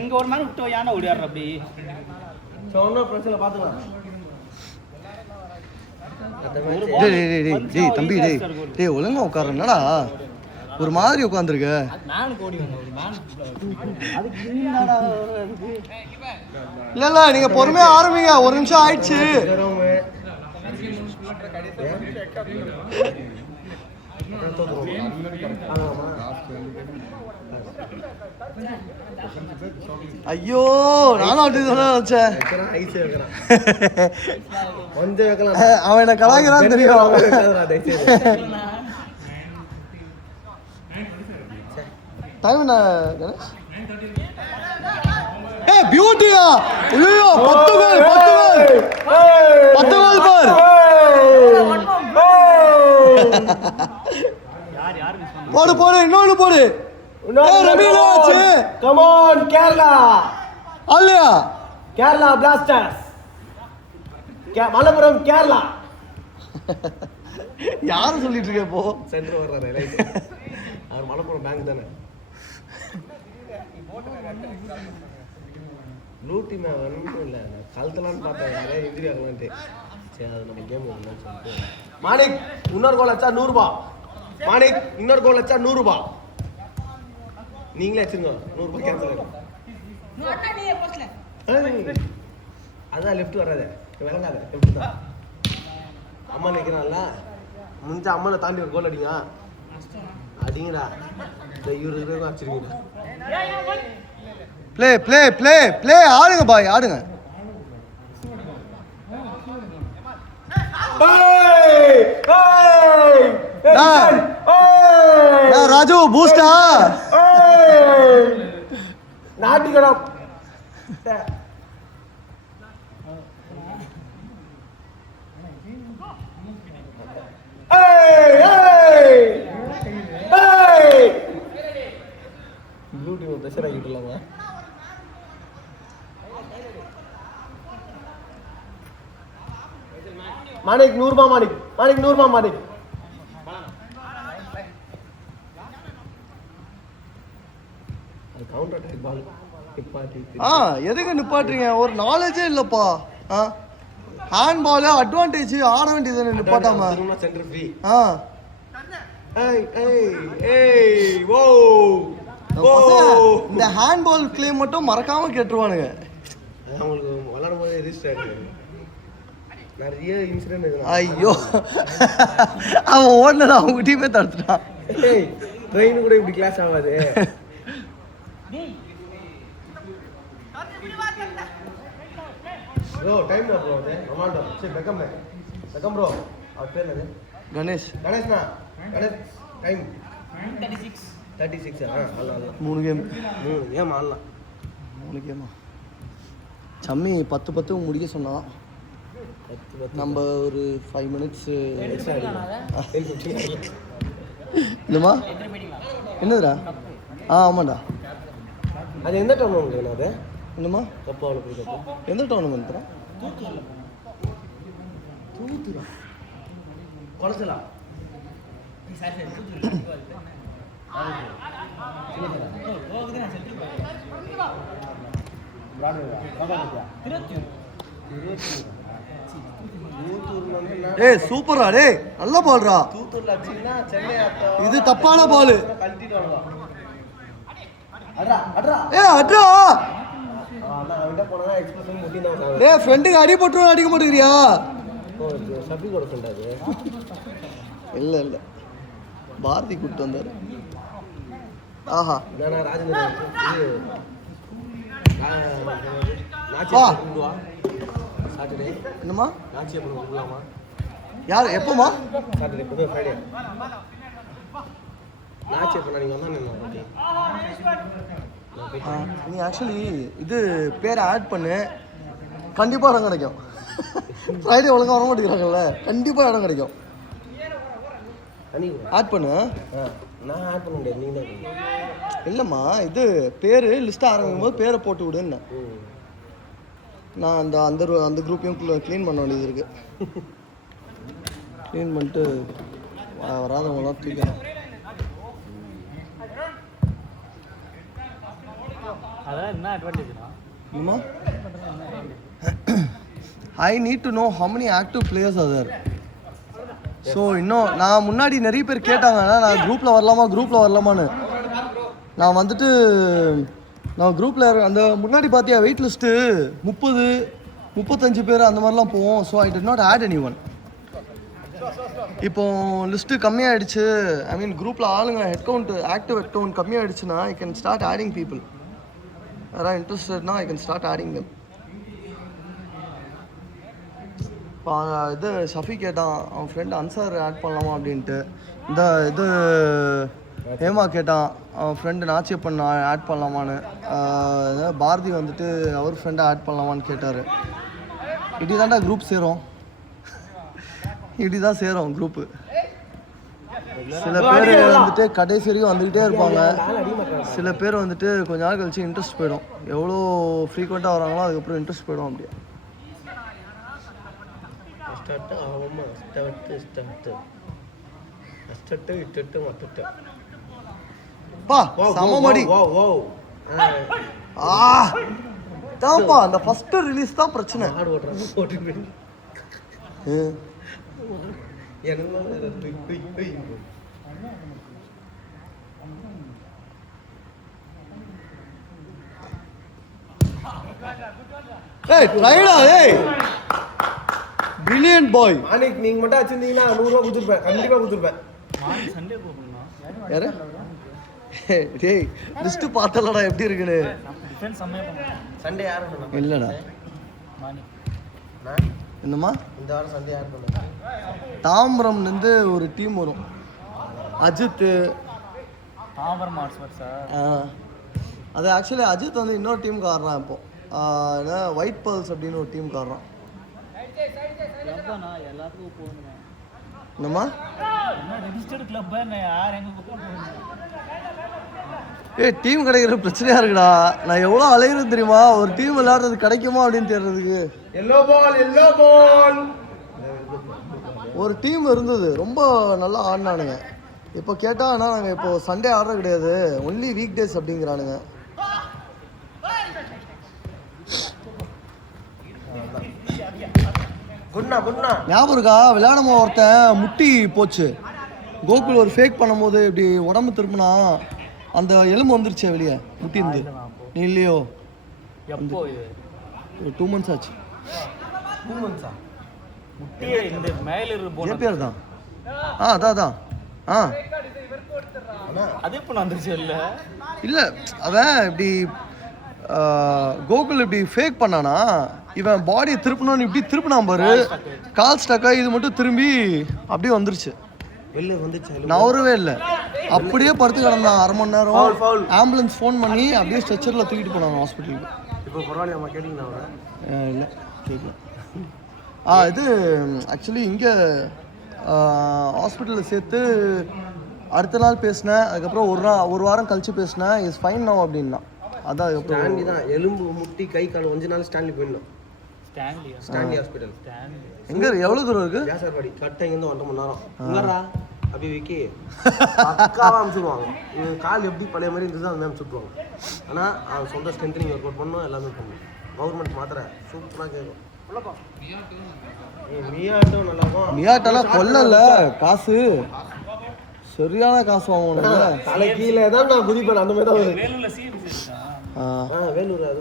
இங்க ஒரு மாதிரி விட்டு யானை ஓடியாடுற அப்படி சொன்ன பிரச்சனை பாத்துக்கலாம். டேய் தம்பி டேய் ஒழுங்கா உட்காரு. என்னடா ஒரு மாதிரி உட்காந்துருக்க? இல்ல நீங்க பொறுமையா ஆரம்பிங்க. ஒரு நிமிஷம் ஆயிடுச்சு. ஐயோ நானும் அப்படி நினைச்சேன். அவன் என்ன கலாய்க்கிறான்னு தெரியும். டைம் என்ன கணேஷ்? பியூட்டியா? ஐயோ 10 கோல் பார். போடு இன்னொன்னு போடு. Come on Kerala. அல்லையா கேரளா பிளாஸ்டர்ஸ். மலப்புரம் கேரளா. யாரும் சொல்லிட்டு இருக்க இப்போ? சென்டர் வர்றாரு. அவர் மலப்புரம் பேங்க் தானே. ப்ளூ டீம் ஒன்றும் இல்லை. கழுத்தலான்னு பார்த்தேன். நிறைய இன்ஜுரி ஆகலான்ட்டு. சரி அது நம்ம கேம் வரலான்னு சொல்லிட்டு. மாணிக் இன்னொரு கோல் வச்சா 100 ரூபாய். மாணிக் இன்னொரு கோல் வச்சா 100 ரூபாய். நீங்களே வச்சுருங்க. 100 ரூபாய் கேன்சல் ஆகும். அதான் லெஃப்ட் வராது. விளங்காத லெஃப்ட் தான். அம்மா நிற்கிறான்ல, முடிஞ்சா அம்மனை தாண்டி ஒரு கோல் அடிங்க. அடிங்கடா. இவரு வச்சிருக்கீங்க. ப்ளே ஆடுங்க பாய், ஆடுங்க. ராஜு பூஸ்டா நாட்டிக்கடம். ப்ளூ டீம் பிரஷர் ஆகிட்டுலாமா? மாணிக் 100 ரூபாய். மாணிக் 100 ரூபாய். மாணிக் கவுண்டர் அட்டாக் பால் நிப்பாட்டி. எதுக்கு நிப்பாட்டுறீங்க? ஒரு நாலேஜே இல்லப்பா. ஹேண்ட் பால் அட்வான்டேஜ் ஆட வேண்டியது நிப்பாட்டாம. Centre free. இந்த ஹேண்ட் பால் கிளைம் மட்டும் மறக்காம கேட்டுருவானுங்க. அவங்களுக்கு விளையாடும் போது ரிஜிஸ்டர் நிறைய இன்சிடென்ட். ஐயோ அவன் ஓடல, அவங்க டீமே தடுத்துட்டான். ட்ரெயின் கூட இப்படி கிளாஸ் ஆகாது. ப்ரோ டைம் ப்ரோ அது ரொமால்டோ. சரி பெக்கம் ப்ரோ. அவர் பேர் என்னது? கணேஷ்னா கணேஷ். டைம் 36. ஆடலாம். 3 கேம். 3 கேம் ஆடலாம். 3 கேமா? சம்மி 10 முடிக்க சொன்னான். நம்ம ஒரு 5 மினிட்ஸ் என்னமா? என்னதுடா? ஆமாண்டா. அது எந்த டோர்னமெண்ட்? அது என்னமா? கப்பாவில் போய் எந்த டோர்னமெண்ட்? தூத்துரா குளச்சலா. சூப்பரா டே, நல்ல பால்ரா. இது தப்பான பால். ஃப்ரெண்டுக்கு அடி போட்டு அடிக்க மாட்டேங்கிறியா? இல்ல பாரதி கூப்பிட்டு வந்தாரு. ஆஹா என்னம்மா? யார் எப்போமா? நீ ஆக்சுவலி இது பேரை ஆட் பண்ணு, கண்டிப்பாக இடம் கிடைக்கும். ஃப்ரைடே ஒழுங்காக வர மாட்டேங்கிறாங்கல்ல, கண்டிப்பாக இடம் கிடைக்கும். ஆட் பண்ணு. நான் ஆட் பண்ண முடியாது, நீங்க இல்லைம்மா, இது பேர் லிஸ்ட்டாக ஆரம்பிக்கும் போது பேரை போட்டு விடுன்னு. நான் அந்த குரூப்பையும் க்ளீன் பண்ண வேண்டியது இருக்குது. க்ளீன் பண்ணிட்டு வராதவங்களாம் தூக்கணும். அதான் என்ன அட்வான்டேஜ்னா you know I need to know how many active players are there. So இன்னும் நான் முன்னாடி நிறைய பேர் கேட்டாங்க நான் குரூப்பில் வரலாமான்னு. நான் வந்துட்டு நான் குரூப்பில் அந்த முன்னாடி பார்த்தியா வெயிட் லிஸ்ட்டு 30-35 பேர் அந்த மாதிரிலாம் போவோம். So I did not add any one. இப்போ லிஸ்ட்டு கம்மியாகிடுச்சு, ஐ மீன் குரூப்பில் ஆளுங்க ஆக்டிவ் ஹெட் கவுண்ட் கம்மியாகிடுச்சுன்னா I can start adding people. யாராவது இன்ட்ரெஸ்டட்னா I can start adding them. இப்போ இது ஷஃபி கேட்டான் அவன் ஃப்ரெண்ட் அன்சார் ஆட் பண்ணலாமா அப்படின்ட்டு. இந்த இது ஹேமா கேட்டான் அவன் ஃப்ரெண்டு நாச்சியப்பன் ஆட் பண்ணலாமான்னு. பாரதி வந்துட்டு அவர் ஃப்ரெண்டை ஆட் பண்ணலாமான்னு கேட்டார். இப்படி தான்டா குரூப் சேரும், இப்படி தான் சேரும் குரூப்பு. சில பேர் வந்துட்டு கடைசி வரைக்கும் வந்துக்கிட்டே இருப்பாங்க, சில பேர் வந்துட்டு கொஞ்ச நாள் கழிச்சு இன்ட்ரெஸ்ட் போயிடும். எவ்வளோ ஃப்ரீக்வெண்ட்டாக வராங்களோ அதுக்கப்புறம் இன்ட்ரெஸ்ட் போயிடும். அப்படியே சமமடி தான்ப்பா அந்த ஃபர்ஸ்ட் ரிலீஸ் தான் பிரச்சனை. பிரில்லியன்ட் பாய். மாணிக் நீங்க மட்டும் வச்சிருந்தீங்கன்னா 100 ரூபாய் கொடுத்துருப்பேன், கண்டிப்பா கொடுத்துருப்பேன். சண்டே போகணும்னா யாரு டேய் லிஸ்ட் பார்த்தலடா எப்படி இருக்குன்னு. டிஃபென்ஸ் சமைய பண்ணுங்க. சண்டே யார் பண்ணா? இல்லடா மானி நான் என்னம்மா இந்த வாரம் சண்டே யார் பண்ணா? தாம்பரம்லேருந்து ஒரு டீம் வரும், அஜித். Tambaram marks sir. அது ஆக்சுவலி அஜித் வந்து இன்னொரு டீமுக்கு ஆடுறான் இப்போ. ஒயிட் பேர்ல்ஸ் அப்படின்னு ஒரு டீமுக்கு ஆடுறான். எல்லாத்துக்கும் போகணுங்க. என்னம்மா ரெஜிஸ்டர்டு கிளப் யார் எங்க போகணும்? டீம் கிடைக்கிற பிரச்சனையா இருக்குடா. நான் எவ்வளோ அலைகிறது தெரியுமா ஒரு டீம் விளையாடுறது கிடைக்குமா அப்படின்னு தேடுறதுக்கு. எல்லோ பால் ஒரு டீம் இருந்தது, ரொம்ப நல்லா ஆடினானுங்க. இப்போ கேட்டால் ஆனால் நாங்கள் இப்போ சண்டே ஆடுறது கிடையாது, ஒன்லி வீக் டேஸ் அப்படிங்கிறானுங்க. ஞாபகம் இருக்கா விளையாடும் ஒருத்தன் முட்டி போச்சு, கோகுல் ஒரு ஃபேக் பண்ணும்போது இப்படி உடம்பு திரும்பினா அந்த எலும்பு வந்துருச்சு வெளியே முட்டி இருந்து. நீ இல்லையோ? எப்போ? ஒரு 2 months ஆச்சு. 2 months முட்டியே இந்த மேல இருந்து போன ஜேபிஆர் தான். அதான் அது இப்போ வந்துருச்சு இல்லை அவன் இப்படி கோகுல் இப்படி ஃபேக் பண்ணானா, இவன் பாடியை திருப்பினோன்னு இப்படி திருப்பினான் பாரு, கால் ஸ்டக்கா இது மட்டும் திரும்பி அப்படியே வந்துருச்சு, வெளில வந்துச்சு. நவரவே இல்லை, அப்படியே படுத்து கிடந்தான் 1/2 மணி நேரம். ஆம்புலன்ஸ் ஃபோன் பண்ணி அப்படியே ஸ்ட்ரெச்சரில் தூக்கிட்டு போனாங்க ஹாஸ்பிட்டலுக்கு. இப்போ பரவாயில்லையாம்மா கேட்டிங்களா? இல்லை கேட்கல. இது ஆக்சுவலி இங்கே ஹாஸ்பிட்டலில் சேர்த்து அடுத்த நாள் பேசினேன், அதுக்கப்புறம் ஒரு வாரம் கழிச்சு பேசினேன், இஸ் ஃபைன் நவ் அப்படின்னா. அதான் ஸ்டான்லி தான் எலும்பு முட்டி கை கால் கொஞ்ச நாள் ஸ்டான்லி போயிடணும். ஸ்டான்லி ஹாஸ்பிட்டல் எங்க எவ்வளோ தூரம் இருக்கு? வியாசார்பாடி கரெக்டாக இங்கேருந்து 1.5 மணி நேரம். இங்கடா அப்படி விக்கி அக்காவாக அனுப்பிச்சுடுவாங்க. இவங்க கால் எப்படி பழைய மாதிரி இருந்தது அந்த அனுப்பிச்சுடுவாங்க. ஆனால் அவன் சொந்த ஸ்ட்ரென்த்னிங் ஒர்க் அவுட் பண்ணணும், எல்லாமே பண்ணணும். கவர்மெண்ட் மாத்திரை சூப்பராக கேட்கும். மியாட்டும் நல்லா இருக்கும். மியாட்டெல்லாம் கொல்லல காசு, சரியான காசு வாங்கணும். தலை கீழே தான் நான் குதிப்பேன், அந்த மாதிரி தான் வருது. வேலூர் அது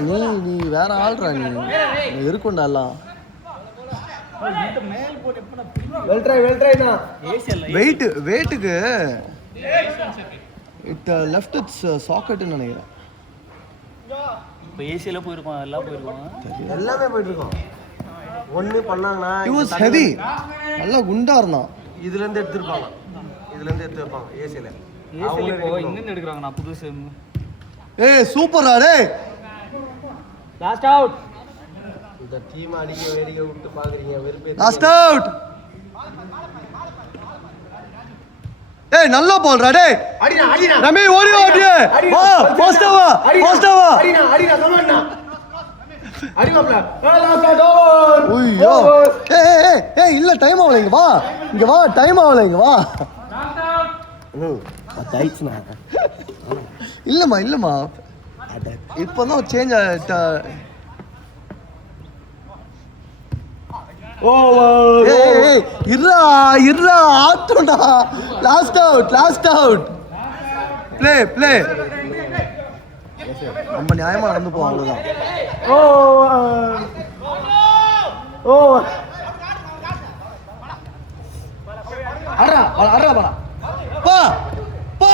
இல்லை நீ வேற ஆள்றா, நீ இருக்கும்டா எல்லாம். வெயிட்டுக்கு இட் லெஃப்ட் இட்ஸ் சாக்கெட்னு நினைக்கிறேன். இப்போ ஏசியில் போயிருக்கோம், எல்லாமே போயிட்டு இருக்கோம். ஒன்று பண்ணாங்கன்னா he was heavy, நல்லா குண்டா இருந்தான். இதுலேருந்து எடுத்துருப்பாங்க, இதுலேருந்து எடுத்து வைப்பாங்க ஏசியில். இங்கே எடுக்கிறாங்க. நான் புதுசு சூப்பரா டேய், லாஸ்ட் அவுட். இந்த டீம் அடிக்க வேடிக்கை விட்டு பாக்குறீங்க, வெறுப்பே. Last out. நல்லா போல்றா டேய். அடிடா ரமி ஓடி ஓடியே வா, போஸ்டவா அடிடா சமண்ணா அடிமாப்ல. Last out. ஓய்யோ இல்ல டைம் ஆவல, இங்க வா டைம் ஆவல, இங்க வா. தைச்சுனா இல்லம்மா இப்போதான் சேஞ்ச் ஆகிட்ட. இருடா ஆட்டோடா. Last out. ப்ளே நம்ம நியாயமா நடந்து போவோம், அவ்வளோதான். அடா பா